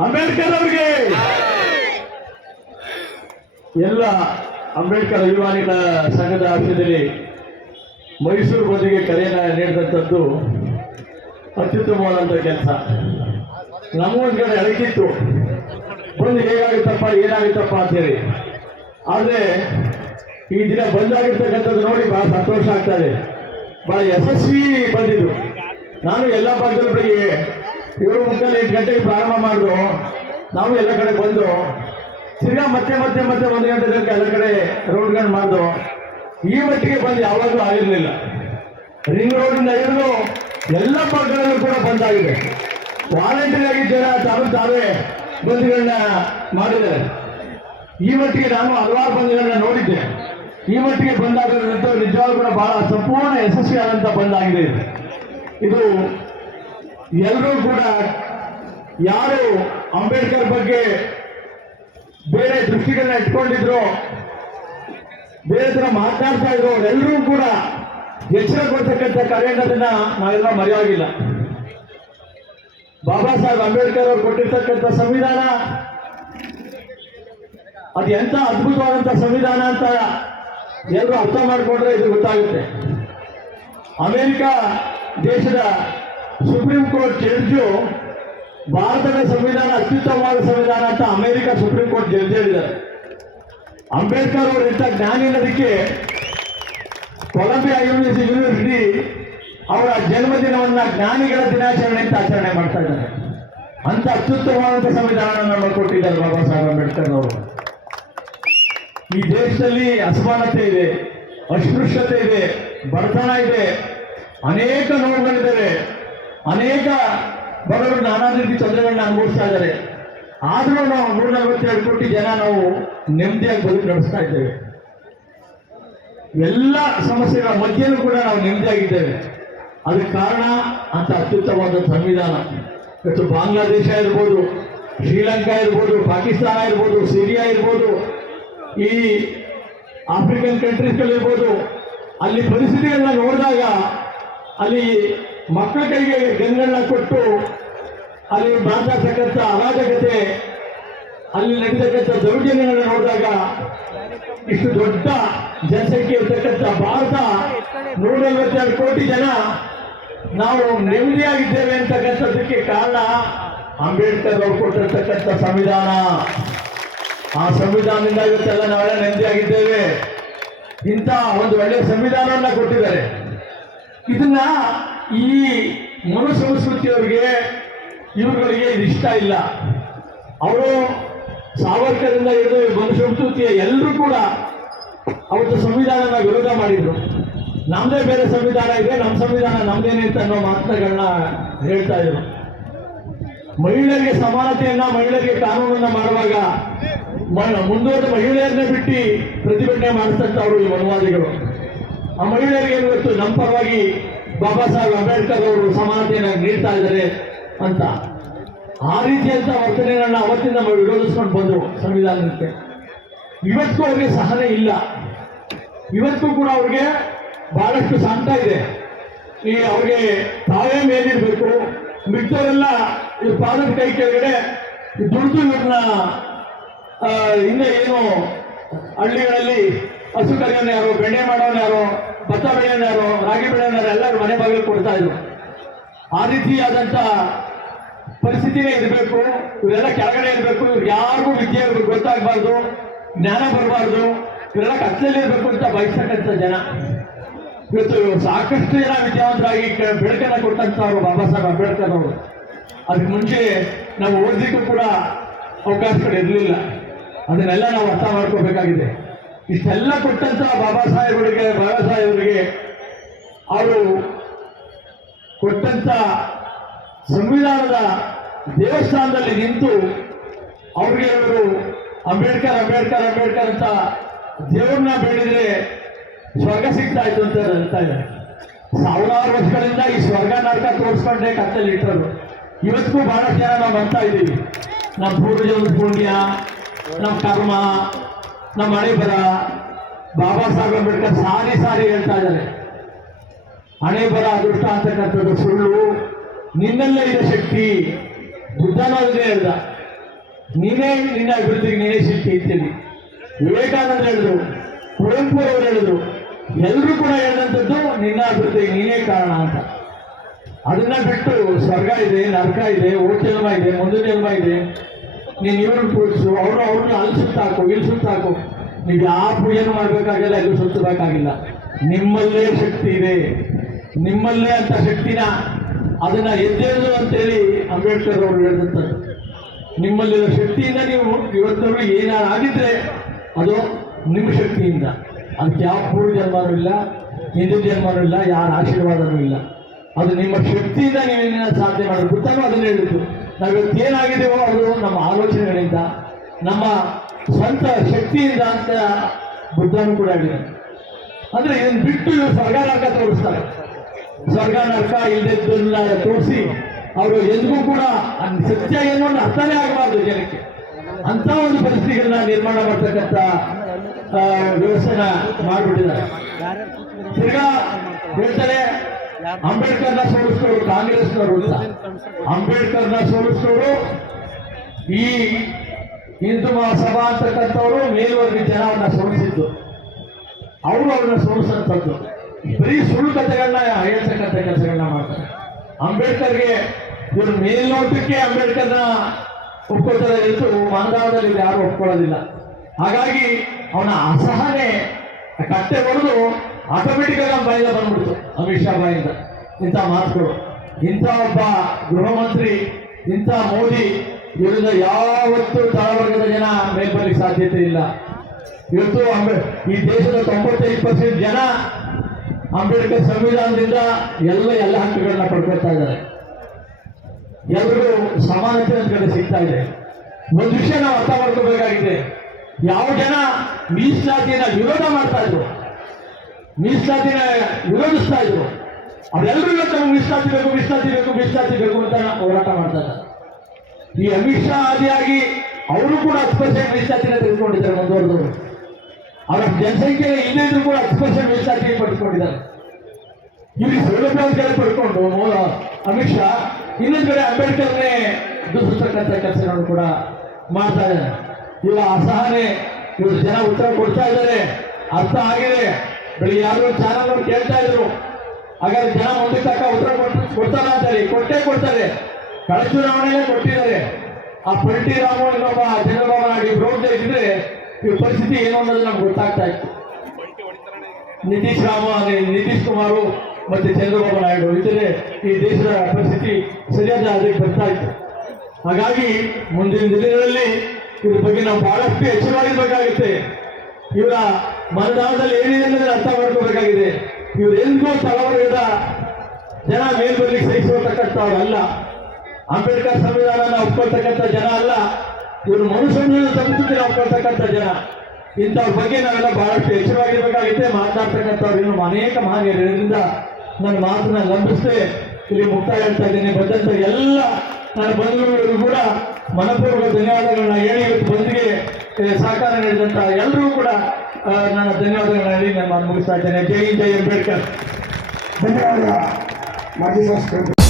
ಅಂಬೇಡ್ಕರ್ ಅವರಿಗೆ. ಎಲ್ಲ ಅಂಬೇಡ್ಕರ್ ಅಭಿಮಾನಿಗಳ ಸಂಘದ ಆಶಯದಲ್ಲಿ ಮೈಸೂರು ಬದಿಗೆ ಕರೆಯನ್ನು ನೀಡಿದಂಥದ್ದು ಅತ್ಯುತ್ತಮವಾದಂಥ ಕೆಲಸ. ನಮಗೊಂದು ಕಡೆ ಅಡಗಿತ್ತು. ಬಂದು ಹೇಗಾಗುತ್ತಪ್ಪ, ಏನಾಗುತ್ತಪ್ಪ ಅಂತೇಳಿ. ಆದರೆ ಈ ದಿನ ಬಂದಾಗಿರ್ತಕ್ಕಂಥದ್ದು ನೋಡಿ ಬಹಳ ಸಂತೋಷ ಆಗ್ತದೆ ಬಹಳ ಯಶಸ್ವಿ ಬಂದಿದ್ದು ನಾನು ಎಲ್ಲ ಭಾಗದ ಏಳು ಮುಕ್ಕಾಲು ಎಂಟು ಗಂಟೆಗೆ ಪ್ರಾರಂಭ ಮಾಡಿದ್ರು. ನಾವು ಎಲ್ಲ ಕಡೆ ಬಂದು ತಿರ್ಗಾ ಮತ್ತೆ ಮತ್ತೆ ಮತ್ತೆ ಒಂದು ಗಂಟೆ ತನಕ ಎಲ್ಲ ಕಡೆ ರೋಡ್ಗಳನ್ನ ಮಾಡಿದ್ರು ಈ ಮಟ್ಟಿಗೆ ಬಂದು ಯಾವಾಗಲೂ ಆಗಿರಲಿಲ್ಲ. ರಿಂಗ್ ರೋಡಿಂದ ಹಿಡಿದು ಎಲ್ಲ ಭಾಗಗಳಲ್ಲೂ ಕೂಡ ಬಂದಾಗಿದೆ. ವಾಲಂಟಿಯರ್ ಜನ ತಾವು ತಾವೇ ಬಂಧುಗಳನ್ನ ಮಾಡಿದ್ದಾರೆ. ಈ ಮಟ್ಟಿಗೆ ನಾನು ಹಲವಾರು ಬಂಧುಗಳನ್ನ ನೋಡಿದ್ದೆ. ಈ ಮಟ್ಟಿಗೆ ಬಂದಾಗ ನಿಜವಾಗ್ಲೂ ಕೂಡ ಬಹಳ ಸಂಪೂರ್ಣ ಯಶಸ್ವಿಯಾದಂಥ ಬಂದಾಗಿದೆ. ಇದು. ಎಲ್ಲರೂ ಕೂಡ ಯಾರು ಅಂಬೇಡ್ಕರ್ ಬಗ್ಗೆ ಬೇರೆ ದೃಷ್ಟಿಗಳನ್ನ ಇಟ್ಕೊಂಡಿದ್ರು, ಬೇರೆ ತರ ಮಾತನಾಡ್ತಾ ಇದ್ರು, ಅವರೆಲ್ಲರೂ ಕೂಡ ಎಚ್ಚರ ಕೊಡ್ತಕ್ಕಂಥ ಕಾರ್ಯ ಅನ್ನೋದನ್ನ ನಾವೆಲ್ಲ ಮರೆಯೋಗಿಲ್ಲ ಬಾಬಾ ಸಾಹೇಬ್ ಅಂಬೇಡ್ಕರ್ ಅವರು ಕೊಟ್ಟಿರ್ತಕ್ಕಂಥ ಸಂವಿಧಾನ, ಅದು ಎಂತ ಅದ್ಭುತವಾದಂಥ ಸಂವಿಧಾನ ಅಂತ ಎಲ್ಲರೂ ಅರ್ಥ ಮಾಡಿಕೊಂಡ್ರೆ ಇದು ಗೊತ್ತಾಗುತ್ತೆ. ಅಮೆರಿಕ ದೇಶದ ಸುಪ್ರೀಂ ಕೋರ್ಟ್ ಜಡ್ಜು ಭಾರತದ ಸಂವಿಧಾನ ಅತ್ಯುತ್ತಮವಾದ ಸಂವಿಧಾನ ಅಂತ ಅಮೆರಿಕ ಸುಪ್ರೀಂ ಕೋರ್ಟ್ ಜಡ್ಜ್ ಹೇಳಿದ್ದಾರೆ. ಅಂಬೇಡ್ಕರ್ ಅವರು ಇಂಥ ಜ್ಞಾನ ಇಲ್ಲದಕ್ಕೆ ಕೊಲಂಬಿಯಾ ಯೂನಿವರ್ಸಿಟಿ ಯೂನಿವರ್ಸಿಟಿ ಅವರ ಜನ್ಮದಿನವನ್ನ ಜ್ಞಾನಿಗಳ ದಿನಾಚರಣೆ ಅಂತ ಆಚರಣೆ ಮಾಡ್ತಾ ಇದ್ದಾರೆ. ಅಂತ ಅತ್ಯುತ್ತಮವಾದಂಥ ಸಂವಿಧಾನ ನಮ್ಮ ಕೊಟ್ಟಿದ್ದಾರೆ ಬಾಬಾ ಸಾಹೇಬ್ ಅಂಬೇಡ್ಕರ್ ಅವರು. ಈ ದೇಶದಲ್ಲಿ ಅಸಮಾನತೆ ಇದೆ, ಅಸ್ಪೃಶ್ಯತೆ ಇದೆ, ಬಡತನ ಇದೆ, ಅನೇಕ ನೋವುಗಳಿದ್ದಾವೆ. ಅನೇಕ ಬಡವರು ನಾನಾ ರೀತಿ ತೊಂದರೆಗಳನ್ನ ಅನುಭವಿಸ್ತಾ ಇದ್ದಾರೆ. ಆದರೂ ನಾವು ನೂರ ನಲವತ್ತೆರಡು ಕೋಟಿ ಜನ ನಾವು ನೆಮ್ಮದಿಯಾಗಿ ಬದುಕು ನಡೆಸ್ತಾ ಇದ್ದೇವೆ. ಎಲ್ಲ ಸಮಸ್ಯೆಗಳ ಮಧ್ಯೆಯೂ ಕೂಡ ನಾವು ನೆಮ್ಮದಿಯಾಗಿದ್ದೇವೆ. ಅದಕ್ಕೆ ಕಾರಣ ಅಂತ ಅತ್ಯುತ್ತಮವಾದ ಸಂವಿಧಾನ. ಇವತ್ತು ಬಾಂಗ್ಲಾದೇಶ ಇರ್ಬೋದು, ಶ್ರೀಲಂಕಾ ಇರ್ಬೋದು, ಪಾಕಿಸ್ತಾನ ಇರ್ಬೋದು, ಸಿರಿಯಾ ಇರ್ಬೋದು, ಈ ಆಫ್ರಿಕನ್ ಕಂಟ್ರೀಸ್ಗಳಿರ್ಬೋದು ಅಲ್ಲಿ ಪರಿಸ್ಥಿತಿಗಳನ್ನ ನೋಡಿದಾಗ ಅಲ್ಲಿ ಮಕ್ಕಳ ಕೈಗೆ ಗನ್ಗಳನ್ನ ಕೊಟ್ಟು ಅಲ್ಲಿ ಮಾತಾಡ್ತಕ್ಕಂಥ ಅರಾಜಕತೆ, ಅಲ್ಲಿ ನಡೀತಕ್ಕಂಥ ದೌರ್ಜನ್ಯಗಳನ್ನ ನೋಡಿದಾಗ ಇಷ್ಟು ದೊಡ್ಡ ಜನಸಂಖ್ಯೆ ಇರ್ತಕ್ಕಂಥ ಭಾರತ ನೂರ ನಲವತ್ತೆರಡು ಕೋಟಿ ಜನ ನಾವು ನೆಮ್ಮದಿಯಾಗಿದ್ದೇವೆ ಅಂತಕ್ಕಂಥದ್ದಕ್ಕೆ ಕಾರಣ ಅಂಬೇಡ್ಕರ್ ಅವರು ಕೊಟ್ಟಿರ್ತಕ್ಕಂಥ ಸಂವಿಧಾನ. ಆ ಸಂವಿಧಾನದಿಂದ ಇವತ್ತೆಲ್ಲ ನಾವೆಲ್ಲ ನೆಮ್ಮದಿಯಾಗಿದ್ದೇವೆ. ಇಂಥ ಒಂದು ಒಳ್ಳೆಯ ಸಂವಿಧಾನವನ್ನ ಕೊಟ್ಟಿದ್ದಾರೆ. ಇದನ್ನ ಈ ಮನು ಸಂಸ್ಕೃತಿಯವರಿಗೆ ಇವುಗಳಿಗೆ ಇದು ಇಷ್ಟ ಇಲ್ಲ. ಅವರು ಸಾವರ್ಕರಿಂದ ಹಿಡಿದು ಮನು ಸಂಸ್ಕೃತಿಯ ಎಲ್ಲರೂ ಕೂಡ ಅವತ್ತು ಸಂವಿಧಾನನ ವಿರೋಧ ಮಾಡಿದ್ರು. ನಮ್ಮದೇ ಬೇರೆ ಸಂವಿಧಾನ ಇದೆ ನಮ್ಮ ಸಂವಿಧಾನ ನಮ್ದೇನೆ ಅಂತ ಅನ್ನೋ ಮಾತುಗಳನ್ನ ಹೇಳ್ತಾ ಇದ್ರು. ಮಹಿಳೆಯರಿಗೆ ಸಮಾನತೆಯನ್ನ, ಮಹಿಳೆಯರಿಗೆ ಕಾನೂನನ್ನ ಮಾಡುವಾಗ ಮುಂದುವರೆದ ಮಹಿಳೆಯರನ್ನ ಬಿಟ್ಟು ಪ್ರತಿಭಟನೆ ಮಾಡಿಸ್ತಂಥವ್ರು ಈ ಮನುವಾದಿಗಳು. ಆ ಮಹಿಳೆಯರಿಗೆ ಏನು ಗೊತ್ತು ನಮ್ಮ ಪರವಾಗಿ ಬಾಬಾ ಸಾಹೇಬ್ ಅಂಬೇಡ್ಕರ್ ಅವರು ಸಮಾನತೆಯನ್ನು ನೀಡ್ತಾ ಇದ್ದಾರೆ ಅಂತ. ಆ ರೀತಿಯಂತ ವರ್ತನೆಗಳನ್ನ ಅವತ್ತಿಂದ ವಿರೋಧಿಸ್ಕೊಂಡು ಬಂದರು ಸಂವಿಧಾನಕ್ಕೆ. ಇವತ್ತು ಅವ್ರಿಗೆ ಸಹನೆ ಇಲ್ಲ. ಇವತ್ತು ಕೂಡ ಅವ್ರಿಗೆ ಬಹಳಷ್ಟು ಸಂತ ಇದೆ. ಈ ಅವ್ರಿಗೆ ತಾವೇ ಮೇಲಿರ್ಬೇಕು. ಮಿಕ್ಕವರೆಲ್ಲ ಈ ಪಾದದ ಕೈ ಕೆಳಗಡೆ ದುಡ್ಡು ಇವ್ರನ್ನ ಹಿಂದೆ ಏನು ಹಳ್ಳಿಗಳಲ್ಲಿ ಹಸು ಕರೆಯೋನು ಯಾರು, ಬೆಣ್ಣೆ ಮಾಡೋನು ಯಾರು ಭತ್ತ ಬೆಳೆಯೋರು ಯಾರು ರಾಗಿ ಬೆಳೆಯೋರು ಎಲ್ಲರೂ ಮನೆ ಬಾಗಿಲು ಕೊಡ್ತಾ ಇದ್ರು. ಆ ರೀತಿಯಾದಂಥ ಪರಿಸ್ಥಿತಿನೇ ಇರಬೇಕು, ಇವರೆಲ್ಲ ಕೆಳಗಡೆ ಇರಬೇಕು, ಇವ್ರು ಯಾರಿಗೂ ವಿದ್ಯೆ ಅವ್ರಿಗೆ ಗೊತ್ತಾಗಬಾರ್ದು, ಜ್ಞಾನ ಬರಬಾರ್ದು, ಇವರೆಲ್ಲ ಕತ್ತಲಲ್ಲಿ ಇರಬೇಕು ಅಂತ ಬಯಸ್ತಕ್ಕಂಥ ಜನ. ಇವತ್ತು ಸಾಕಷ್ಟು ಜನ ವಿದ್ಯಾವಂತರಾಗಿ ಬೆಳಕನ್ನು ಕೊಟ್ಟಂತವ್ರು ಬಾಬಾ ಸಾಹೇಬ್ ಅಂಬೇಡ್ಕರ್ ಅವರು. ಅದಕ್ಕೆ ಮುಂಚೆ ನಾವು ಓದಲಿಕ್ಕೂ ಕೂಡ ಅವಕಾಶಗಳು ಇರಲಿಲ್ಲ. ಅದನ್ನೆಲ್ಲ ನಾವು ಅರ್ಥ ಮಾಡ್ಕೋಬೇಕಾಗಿದೆ. ಇಷ್ಟೆಲ್ಲ ಕೊಟ್ಟಂತ ಬಾಬಾ ಸಾಹೇಬರಿಗೆ ಬಾಬಾ ಸಾಹೇಬರಿಗೆ ಅವರು ಕೊಟ್ಟಂತ ಸಂವಿಧಾನದ ದೇವಸ್ಥಾನದಲ್ಲಿ ನಿಂತು ಅವ್ರಿಗೆ ಅವರು ಅಂಬೇಡ್ಕರ್ ಅಂಬೇಡ್ಕರ್ ಅಂಬೇಡ್ಕರ್ ಅಂತ ದೇವ್ರನ್ನ ಬೇಡಿದ್ರೆ ಸ್ವರ್ಗ ಸಿಗ್ತಾ ಇತ್ತು ಅಂತ ಹೇಳ್ತಾ ಇದ್ದಾರೆ. ಸಾವಿರಾರು ವರ್ಷಗಳಿಂದ ಈ ಸ್ವರ್ಗ ನರಕ ತೋರಿಸ್ಕೊಂಡೆ ಕತ್ತಲ್ಲಿ ಇಟ್ಟರು. ಇವತ್ತಿಗೂ ಬಹಳಷ್ಟು ಜನ ನಾವು ಬರ್ತಾ ಇದ್ದೀವಿ. ನಮ್ಮ ಪೂರ್ವಜನ ಪುಣ್ಯ ನಮ್ಮ ಕರ್ಮ? ನಮ್ಮ ಹಣೆ ಬರ ಬಾಬಾ ಸಾಹೇಬ್ ಅಂಬೇಡ್ಕರ್ ಸಾರಿ ಸಾರಿ ಹೇಳ್ತಾ ಇದ್ದಾರೆ. ಹಣೆ ಬರ ಅದೃಷ್ಟ ಅಂತಕ್ಕಂಥದ್ದು ಸುಳ್ಳು. ನಿನ್ನಲ್ಲೇ ಇದೆ ಶಕ್ತಿ. ಬುದ್ಧನಾದ್ರೆ ಹೇಳ್ದ. ನೀನೇ ನಿನ್ನ ಅಭಿವೃದ್ಧಿಗೆ ನೀನೇ ಶಕ್ತಿ ಇದ್ದೀನಿ ವಿವೇಕಾನಂದ ಹೇಳಿದ್ರು ಕುವೆಂಪು ಅವರು ಹೇಳಿದ್ರು ಎಲ್ಲರೂ ಕೂಡ ಹೇಳಿದಂಥದ್ದು ನಿನ್ನ ಅಭಿವೃದ್ಧಿಗೆ ನೀನೇ ಕಾರಣ ಅಂತ. ಅದನ್ನ ಬಿಟ್ಟು ಸ್ವರ್ಗ ಇದೆ, ನರಕ ಇದೆ ಓಟ್ ಜನ್ಮ ಇದೆ, ಮುಂದಿನ ಜನ್ಮ ಇದೆ. ನೀನು ಇವ್ರನ್ನ ಪೂಜಿಸು ಅವರು ಅವ್ರನ್ನ ಅಲ್ಲಿ ಸುತ್ತಾಕು ಇಲ್ಲಿ ಸುತ್ತಾಕು ನೀವು ಯಾವ ಪೂಜೆನೂ ಮಾಡಬೇಕಾಗಿಲ್ಲ ಇಲ್ಲಿ ಸುತ್ತಬೇಕಾಗಿಲ್ಲ. ನಿಮ್ಮಲ್ಲೇ ಶಕ್ತಿ ಇದೆ. ನಿಮ್ಮಲ್ಲೇ ಅಂತ ಶಕ್ತಿನ ಅದನ್ನ ಎದ್ದೇಳು ಅಂತೇಳಿ ಅಂಬೇಡ್ಕರ್ ಅವರು ಹೇಳ್ತಾರೆ ನಿಮ್ಮಲ್ಲಿರೋ ಶಕ್ತಿಯಿಂದ ನೀವು ಇವತ್ತವರು ಆಗಿದ್ರೆ ಅದು ನಿಮ್ಮ ಶಕ್ತಿಯಿಂದ. ಅದಕ್ಕೆ ಯಾವ ಪೂರ್ವ ಜನ್ಮನೂ ಇಲ್ಲ, ಹಿಂದೂ ಜನ್ಮನೂ ಇಲ್ಲ, ಯಾರ ಆಶೀರ್ವಾದನೂ ಇಲ್ಲ. ಅದು ನಿಮ್ಮ ಶಕ್ತಿಯಿಂದ ನೀವೇನ ಸಾಧನೆ ಮಾಡೋದು ಗೊತ್ತಾಗೋ ಅದನ್ನ ಹೇಳಿದ್ದು ನಾವು ಇವತ್ತು ಏನಾಗಿದೆಯೋ ಅದು ನಮ್ಮ ಆಲೋಚನೆಗಳಿಂದ, ನಮ್ಮ ಸ್ವಂತ ಶಕ್ತಿಯಿಂದ ಅಂತ ಬುದ್ಧನು ಕೂಡ ಹೇಳಿದೆ. ಅಂದ್ರೆ ಇದನ್ನ ಬಿಟ್ಟು ಇವರು ಸ್ವರ್ಗ ನರಕ ತೋರಿಸ್ತಾರೆ. ಸ್ವರ್ಗ ನರಕ ಇಲ್ಲದನ್ನ ತೋರಿಸಿ ಅವರು ಎಂದಿಗೂ ಕೂಡ ಸತ್ಯ ಏನು ಅರ್ಥನೇ ಆಗಬಾರ್ದು ಜನಕ್ಕೆ. ಅಂತ ಒಂದು ಪರಿಸ್ಥಿತಿಗಳನ್ನ ನಿರ್ಮಾಣ ಮಾಡ್ತಕ್ಕಂಥ ವ್ಯವಸ್ಥೆನ ಮಾಡಿಬಿಟ್ಟಿದ್ದಾರೆ. ತಿರ್ಗಾ ಹೇಳ್ತಾರೆ ಅಂಬೇಡ್ಕರ್ನ ಸೋಲಿಸ್ಕೊಳ್ಳು ಕಾಂಗ್ರೆಸ್ನವರು ಅಂಬೇಡ್ಕರ್ನ ಸೋಲಿಸ್ಕೊಳ್ಳು ಈ ಹಿಂದೂ ಮಹಾಸಭಾ ಅಂತಕ್ಕಂಥವರು ಮೇಲ್ವರ್ಗ ಜನವನ್ನ ಸೋಲಿಸಿದ್ದು. ಅವರು ಅವ್ರನ್ನ ಸೋಲಿಸಂಥದ್ದು. ಬರೀ ಸುಳ್ಳು ಕಥೆಗಳನ್ನ ಹೇಳ್ತಕ್ಕಂಥ ಕೆಲಸಗಳನ್ನ ಮಾಡ್ತಾರೆ. ಅಂಬೇಡ್ಕರ್ಗೆ ಇವರು ಮೇಲ್ನೋಟಕ್ಕೆ ಅಂಬೇಡ್ಕರ್ನ ಒಪ್ಕೋತಾರೆ ಇತ್ತು ಮಾನದಾಳದಲ್ಲಿ ಯಾರೂ ಯಾರು ಒಪ್ಕೊಳ್ಳೋದಿಲ್ಲ. ಹಾಗಾಗಿ ಅವನ ಅಸಹನೆ ಕಟ್ಟೆ ಹೊಡೆದು ಆಟೋಮೆಟಿಕ್ ಆಗಿ ಬಾಯಿಂದ ಬಂದ್ಬಿಡ್ತು. ಅಮಿತ್ ಶಾ ಬಾಯಿಂದ. ಇಂಥ ಮಾತುಗಳು. ಇಂಥ ಒಬ್ಬ ಗೃಹ ಮಂತ್ರಿ, ಇಂಥ ಮೋದಿ, ಇವರಿಂದ ಯಾವತ್ತೂ ತಳವರ್ಗದ ಜನ ಮೇಲ್ಬರ್ಲಿಕ್ಕೆ ಸಾಧ್ಯತೆ ಇಲ್ಲ. ಇವತ್ತು ಅಂಬೇಡ್ ಈ ದೇಶದ ತೊಂಬತ್ತೈದು ಪರ್ಸೆಂಟ್ ಜನ ಅಂಬೇಡ್ಕರ್ ಸಂವಿಧಾನದಿಂದ ಎಲ್ಲ ಎಲ್ಲ ಹಕ್ಕುಗಳನ್ನ ಪಡ್ಕೊಳ್ತಾ ಇದ್ದಾರೆ. ಎಲ್ರಿಗೂ ಸಮಾನತೆ ಒಂದು ಕಡೆ ಸಿಗ್ತಾ ಇದೆ. ಒಂದು ವಿಷಯ ನಾವು ಅರ್ಥ ಮಾಡ್ಕೋಬೇಕಾಗಿದೆ. ಯಾವ ಜನ ಮೀಸಲಾತಿಯನ್ನ ವಿರೋಧ ಮಾಡ್ತಾ ಇದ್ರು? ಮೀಸಲಾತಿನ ವಿರೋಧಿಸ್ತಾ ಇದ್ರು. ಅವರೆಲ್ಲರೂ ನಮ್ಗೆ ಮೀಸಲಾತಿ ಬೇಕು ಮೀಸಲಾತಿ ಬೇಕು ಮೀಸಲಾತಿ ಬೇಕು ಅಂತ ಹೋರಾಟ ಮಾಡ್ತಾ ಈ ಅಮಿತ್ ಶಾ ಆದಿಯಾಗಿ ಅವರು ಕೂಡ ಹತ್ತು ಪರ್ಸೆಂಟ್ ಮೀಸಲಾತಿನ ತೆಗೆದುಕೊಂಡಿದ್ದಾರೆ ಮುಂದುವರೆದವರು. ಅವರ ಜನಸಂಖ್ಯೆ ಇಲ್ಲೇ ಕೂಡ ಹತ್ತು ಪರ್ಸೆಂಟ್ ಮೀಸಲಾತಿ ಪಡೆದುಕೊಂಡಿದ್ದಾರೆ. ಇಲ್ಲಿ ಸೌಲಭ್ಯ ಪಡ್ಕೊಂಡು ಅಮಿತ್ ಶಾ. ಇನ್ನೊಂದು ಕಡೆ ಅಂಬೇಡ್ಕರ್ನೇ ದುಸ್ತಕ್ಕಂಥ ಕೆಲಸಗಳನ್ನು ಕೂಡ ಮಾಡ್ತಾ ಇದ್ದಾರೆ. ಇವಾಗ ಅಸಹನೆ, ಇವರು ಜನ ಉತ್ತರ ಕೊಡ್ತಾ ಇದ್ದಾರೆ. ಅರ್ಥ ಆಗಿದೆ. ಬೆಳಿಗ್ಗೆ ಯಾರು ಚಾನಲ್ ಅವ್ರು ಕೇಳ್ತಾ ಇದ್ರು. ಹಾಗಾದ್ರೆ ಜನ ಮುಂದಕ್ಕೆ ತಕ್ಕ ಉತ್ತರ ಕೊಡ್ತಾರ ಅಂತಾರೆ ಕೊಟ್ಟೇ ಕೊಡ್ತಾರೆ. ಕಳೆದ ಚುನಾವಣೆಯಲ್ಲೇ ಕೊಟ್ಟಿದ್ದಾರೆ. ಆ ಪಲ್ಟಿ ರಾಮು ಇನ್ನೊಬ್ಬ ಚಂದ್ರಬಾಬು ನಾಯ್ಡು ಹೋಗ್ತಾ ಇದ್ರೆ ಈ ಪರಿಸ್ಥಿತಿ ಏನು ಅನ್ನೋದು ನಮ್ಗೆ ಗೊತ್ತಾಗ್ತಾ ಇತ್ತು. ನಿತೀಶ್ ರಾಮ ನಿತೀಶ್ ಕುಮಾರು ಮತ್ತೆ ಚಂದ್ರಬಾಬು ನಾಯ್ಡು ಇದ್ರೆ ಈ ದೇಶದ ಪರಿಸ್ಥಿತಿ ಸರಿಯಾದ ಅದಕ್ಕೆ ಬರ್ತಾ ಇತ್ತು. ಹಾಗಾಗಿ ಮುಂದಿನ ದಿನಗಳಲ್ಲಿ ಇದ್ರ ಬಗ್ಗೆ ನಾವು ಬಹಳಷ್ಟು ಎಚ್ಚರವಾಗಿರ್ಬೇಕಾಗುತ್ತೆ. ಇವರ ಮತದಾನದಲ್ಲಿ ಏನಿದೆ ಅನ್ನೋದನ್ನ ಅರ್ಥ ಮಾಡ್ಕೋಬೇಕಾಗಿದೆ. ಇವ್ರು ಎಂದೂ ತಳವರ್ಗದ ಜನ ಮೇಲ್ಬರ್ಲಿಕ್ಕೆ ಅವರಲ್ಲ ಅಂಬೇಡ್ಕರ್ ಸಂವಿಧಾನ ಒಪ್ಕೊಳ್ತಕ್ಕಂಥ ಜನ ಅಲ್ಲ, ಇವರು ಮನುಷ್ಯನ ಸಂಸ್ಕೃತಿನ ಒಪ್ಕೊಳ್ತಕ್ಕಂಥ ಜನ. ಇಂಥವ್ರ ಬಗ್ಗೆ ನಾವೆಲ್ಲ ಬಹಳಷ್ಟು ಎಚ್ಚರವಾಗಿರ್ಬೇಕಾಗುತ್ತೆ. ಮಾತನಾಡ್ತಕ್ಕಂಥವ್ರು ಅನೇಕ ಮಹಾನೀಯರಿಂದ ನನ್ನ ಮಾತನ್ನ ಲಂಬಿಸದೆ ಇಲ್ಲಿ ಮುಕ್ತಾಯ ಹೇಳ್ತಾ ಇದ್ದೇನೆ. ಬಂದಂತ ಎಲ್ಲ ನನ್ನ ಬಂಧುಗಳಿಗೂ ಕೂಡ ಮನಪೂರ್ವಕ ಧನ್ಯವಾದಗಳನ್ನ ಹೇಳಿ ಇವತ್ತು ಬಂದಿಗೆ ಸಹಕಾರ ನೀಡಿದಂತ ಎಲ್ಲರೂ ಕೂಡ ನನ್ನ ಧನ್ಯವಾದಗಳನ್ನ ಹೇಳಿ ನಾನು ಮುಗಿಸ್ತಾ ಇದ್ದೇನೆ. ಜೈ ಜೈ ಅಂಬೇಡ್ಕರ್. ಧನ್ಯವಾದ. ಮಾಜಿ